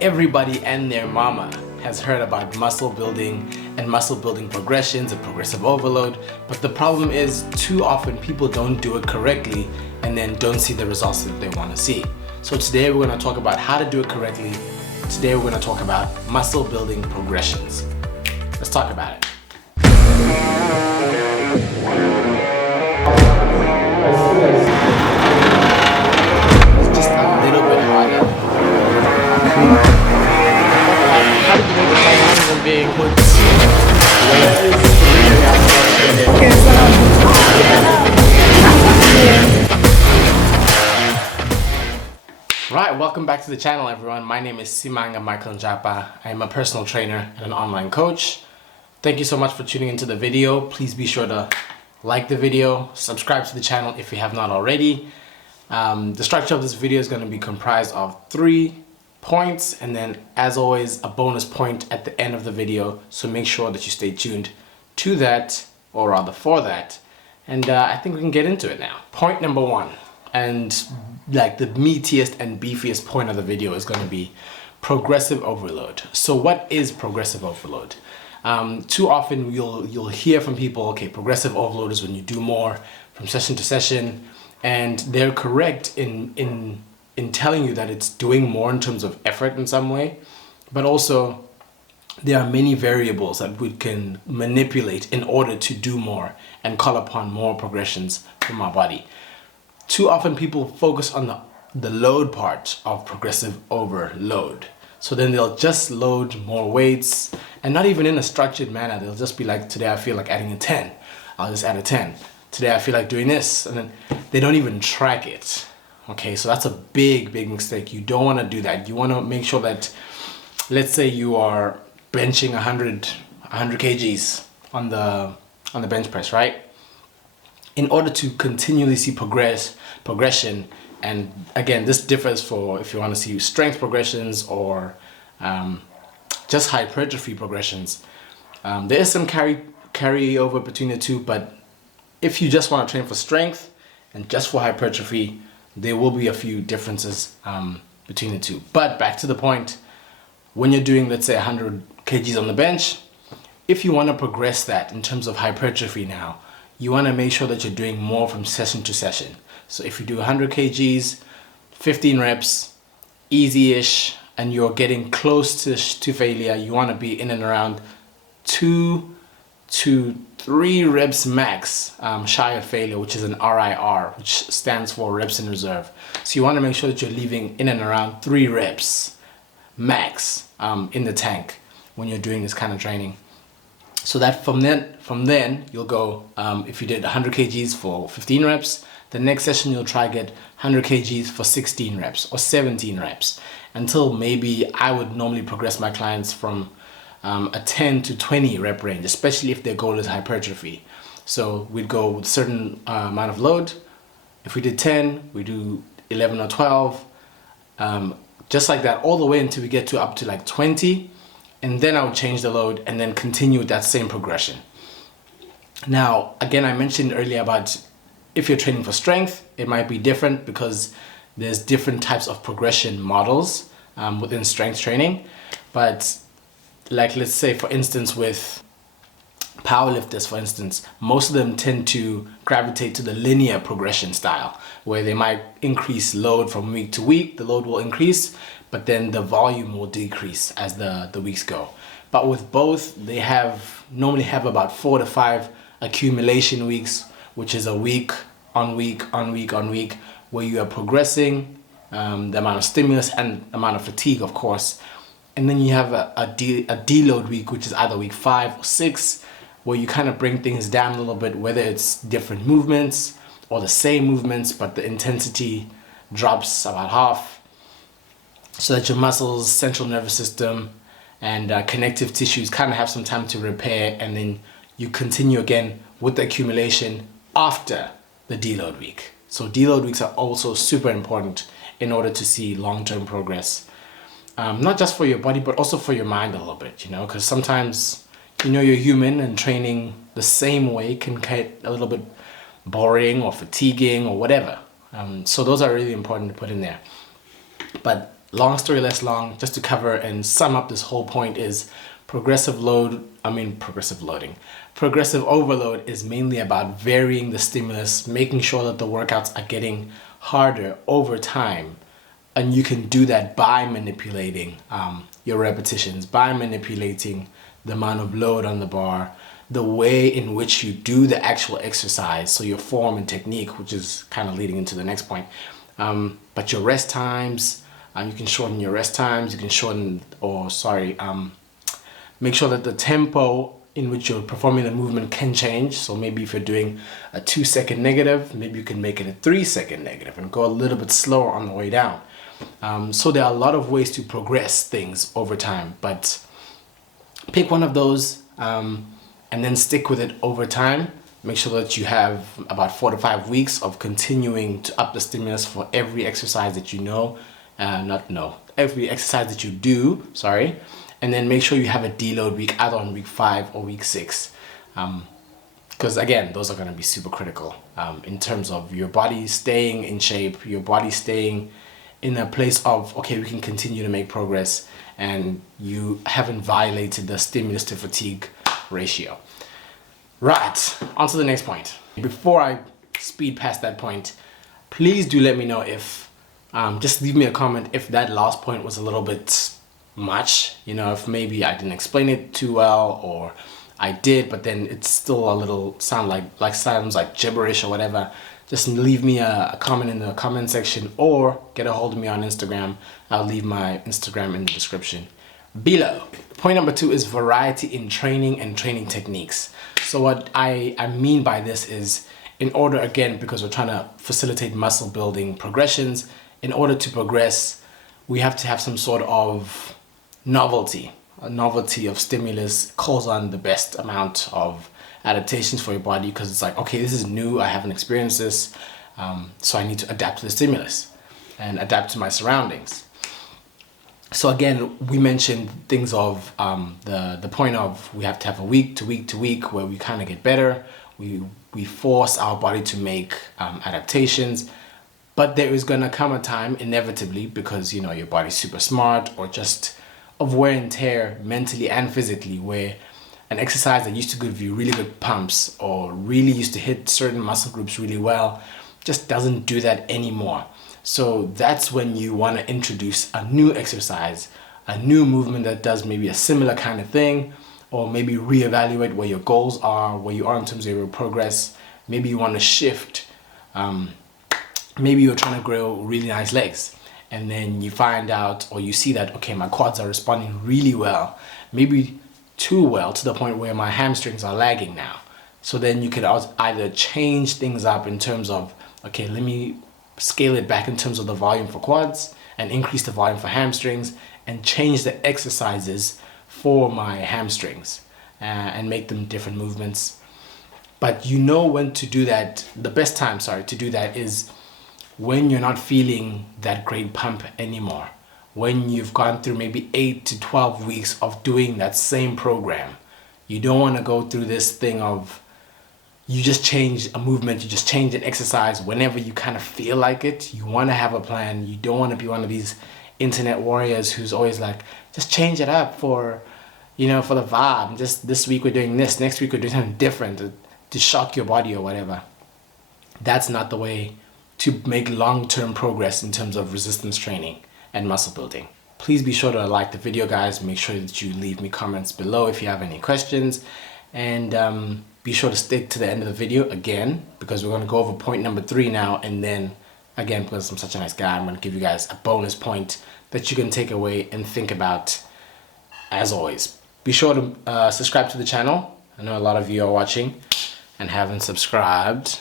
Everybody and their mama has heard about muscle building and muscle building progressions and progressive overload, but the problem is too often people don't do it correctly and then don't see the results that they want to see. So today we're going to talk about how to do it correctly. Today we're going to talk about muscle building progressions. Let's talk about it. It's just a little bit harder. How did you make the final than being put? Right, welcome back to the channel, everyone. My name is Simanga Michael Njapa. I am a personal trainer and an online coach. Thank you so much for tuning into the video. Please be sure to like the video, subscribe to the channel if you have not already. The structure of this video is going to be comprised of 3 points and then, as always, a bonus point at the end of the video. So make sure that you stay tuned to that, or rather for that. And I think we can get into it now. Point number 1, and like the meatiest and beefiest point of the video, is going to be progressive overload. So what is progressive overload? Too often you'll hear from people, okay, progressive overload is when you do more from session to session, and they're correct in telling you that it's doing more in terms of effort in some way, but also there are many variables that we can manipulate in order to do more and call upon more progressions from our body. Too often people focus on the load part of progressive overload. So then they'll just load more weights, and not even in a structured manner. They'll just be like, today I feel like adding a 10. I'll just add a 10. Today I feel like doing this. And then they don't even track it. Okay, so that's a big mistake. You don't want to do that. You want to make sure that, let's say you are benching 100 kgs on the bench press, right? In order to continually see progression, and again, this differs for if you want to see strength progressions or just hypertrophy progressions. There is some carry over between the two, but if you just want to train for strength and just for hypertrophy, there will be a few differences between the two. But back to the point, when you're doing, let's say, 100 kgs on the bench, if you want to progress that in terms of hypertrophy now, you want to make sure that you're doing more from session to session. So if you do 100 kgs, 15 reps, easy-ish, and you're getting close to failure, you want to be in and around 2 to 3 reps max shy of failure, which is an RIR, which stands for reps in reserve. So you want to make sure that you're leaving in and around 3 reps max in the tank when you're doing this kind of training. So that from then you'll go, if you did 100 kgs for 15 reps, the next session you'll try get 100 kgs for 16 reps or 17 reps, until maybe I would normally progress my clients from a 10 to 20 rep range, especially if their goal is hypertrophy. So we'd go with a certain amount of load. If we did 10, we do 11 or 12, just like that, all the way until we get to up to like 20. And then I would change the load and then continue with that same progression. Now, again, I mentioned earlier about if you're training for strength, it might be different because there's different types of progression models within strength training. But like, let's say, for instance, with powerlifters, for instance, most of them tend to gravitate to the linear progression style, where they might increase load from week to week. The load will increase, but then the volume will decrease as the weeks go. But with both, they normally have about 4 to 5 accumulation weeks, which is a week on week on week on week, where you are progressing the amount of stimulus and amount of fatigue, of course. And then you have a deload week, which is either week 5 or 6, where you kind of bring things down a little bit, whether it's different movements or the same movements, but the intensity drops about half, so that your muscles, central nervous system, and connective tissues kind of have some time to repair, and then you continue again with the accumulation after the deload week. So deload weeks are also super important in order to see long-term progress. Not just for your body, but also for your mind a little bit, you know, because sometimes, you know, you're human and training the same way can get a little bit boring or fatiguing or whatever. So those are really important to put in there. But long story less long, just to cover and sum up this whole point is progressive loading. Progressive overload is mainly about varying the stimulus, making sure that the workouts are getting harder over time. And you can do that by manipulating your repetitions, by manipulating the amount of load on the bar, the way in which you do the actual exercise, so your form and technique, which is kind of leading into the next point. But your rest times, you can shorten your rest times, you can shorten, make sure that the tempo in which you're performing the movement can change. So maybe if you're doing a 2-second negative, maybe you can make it a 3-second negative and go a little bit slower on the way down. So there are a lot of ways to progress things over time, but pick one of those and then stick with it over time. Make sure that you have about 4 to 5 weeks of continuing to up the stimulus for every exercise that you every exercise that you do, and then make sure you have a deload week either on week 5 or week 6. Because again, those are going to be super critical in terms of your body staying in shape, your body staying in a place of, okay, we can continue to make progress, and you haven't violated the stimulus to fatigue ratio. Right, on to the next point. Before I speed past that point, please do let me know if, just leave me a comment if that last point was a little bit much, if maybe I didn't explain it too well, or I did, but then it's still a little sounds like gibberish or whatever. Just leave me a comment in the comment section or get a hold of me on Instagram. I'll leave my Instagram in the description below. Point number 2 is variety in training and training techniques. So what I mean by this is, in order, again, because we're trying to facilitate muscle building progressions, in order to progress, we have to have some sort of novelty. A novelty of stimulus calls on the best amount of adaptations for your body, because it's like, okay, this is new, I haven't experienced this, so I need to adapt to the stimulus and adapt to my surroundings. So again, we mentioned things of the point of we have to have a week to week to week where we kind of get better. We force our body to make adaptations, but there is going to come a time inevitably, because your body's super smart, or just of wear and tear mentally and physically, where an exercise that used to give you really good pumps or really used to hit certain muscle groups really well just doesn't do that anymore. So that's when you want to introduce a new exercise, a new movement that does maybe a similar kind of thing, or maybe reevaluate where your goals are, where you are in terms of your progress. Maybe you want to shift. Maybe you're trying to grow really nice legs, and then you find out, or you see that, okay, my quads are responding really well, maybe too well, to the point where my hamstrings are lagging now. So then you could either change things up in terms of, okay, let me scale it back in terms of the volume for quads and increase the volume for hamstrings, and change the exercises for my hamstrings and make them different movements. But when to do that. The best time, to do that is when you're not feeling that great pump anymore. When you've gone through maybe 8 to 12 weeks of doing that same program. You don't want to go through this thing of you just change a movement, you just change an exercise whenever you kind of feel like it. You want to have a plan. You don't want to be one of these internet warriors who's always like, just change it up for the vibe. Just this week we're doing this, next week we're doing something different to shock your body or whatever. That's not the way to make long-term progress in terms of resistance training and muscle building. Please be sure to like the video, guys. Make sure that you leave me comments below if you have any questions, and be sure to stick to the end of the video again, because we're going to go over point number 3 now, and then again, because I'm such a nice guy, I'm going to give you guys a bonus point that you can take away and think about. As always, be sure to subscribe to the channel. I know a lot of you are watching and haven't subscribed.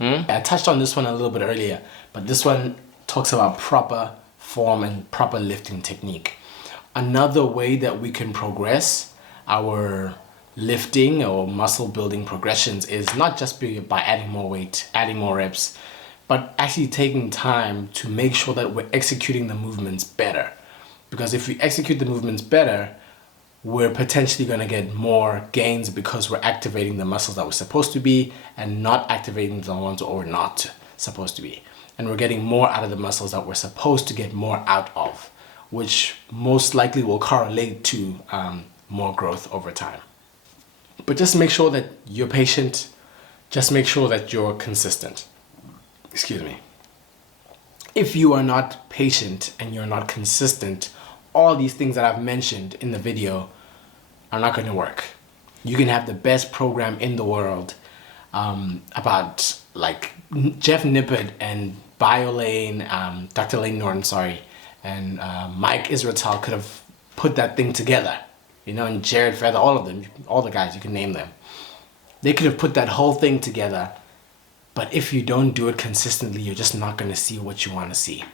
I touched on this one a little bit earlier, but this one talks about proper form and proper lifting technique. Another way that we can progress our lifting or muscle building progressions is not just by adding more weight, adding more reps, but actually taking time to make sure that we're executing the movements better. Because if we execute the movements better, we're potentially going to get more gains, because we're activating the muscles that we're supposed to be and not activating the ones that we're not supposed to be. and we're getting more out of the muscles that we're supposed to get more out of, which most likely will correlate to more growth over time. But just make sure that you're patient. Just make sure that you're consistent. Excuse me. If you are not patient and you're not consistent, all these things that I've mentioned in the video are not going to work. You can have the best program in the world about like Jeff Nippard and BioLane, Dr. Lane Norton, sorry, and Mike Israetel could have put that thing together, you know, and Jared Feather, all of them, all the guys, you can name them. They could have put that whole thing together, but if you don't do it consistently, you're just not going to see what you want to see.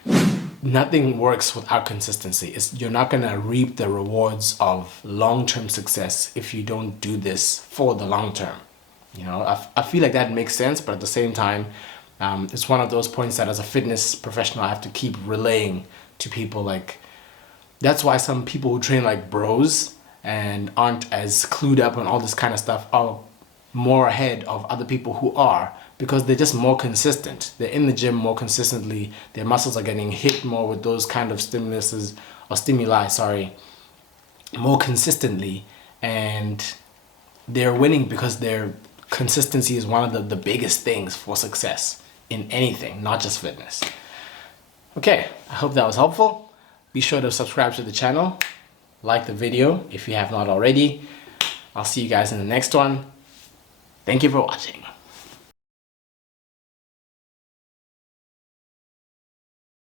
Nothing works without consistency. You're not going to reap the rewards of long-term success if you don't do this for the long term. You know, I feel like that makes sense, but at the same time, it's one of those points that as a fitness professional, I have to keep relaying to people. Like, that's why some people who train like bros and aren't as clued up on all this kind of stuff are more ahead of other people who are, because they're just more consistent. They're in the gym more consistently. Their muscles are getting hit more with those kind of stimuli, more consistently, and they're winning because their consistency is one of the biggest things for success in anything, not just fitness. Okay, I hope that was helpful. Be sure to subscribe to the channel, like the video if you have not already. I'll see you guys in the next one. Thank you for watching.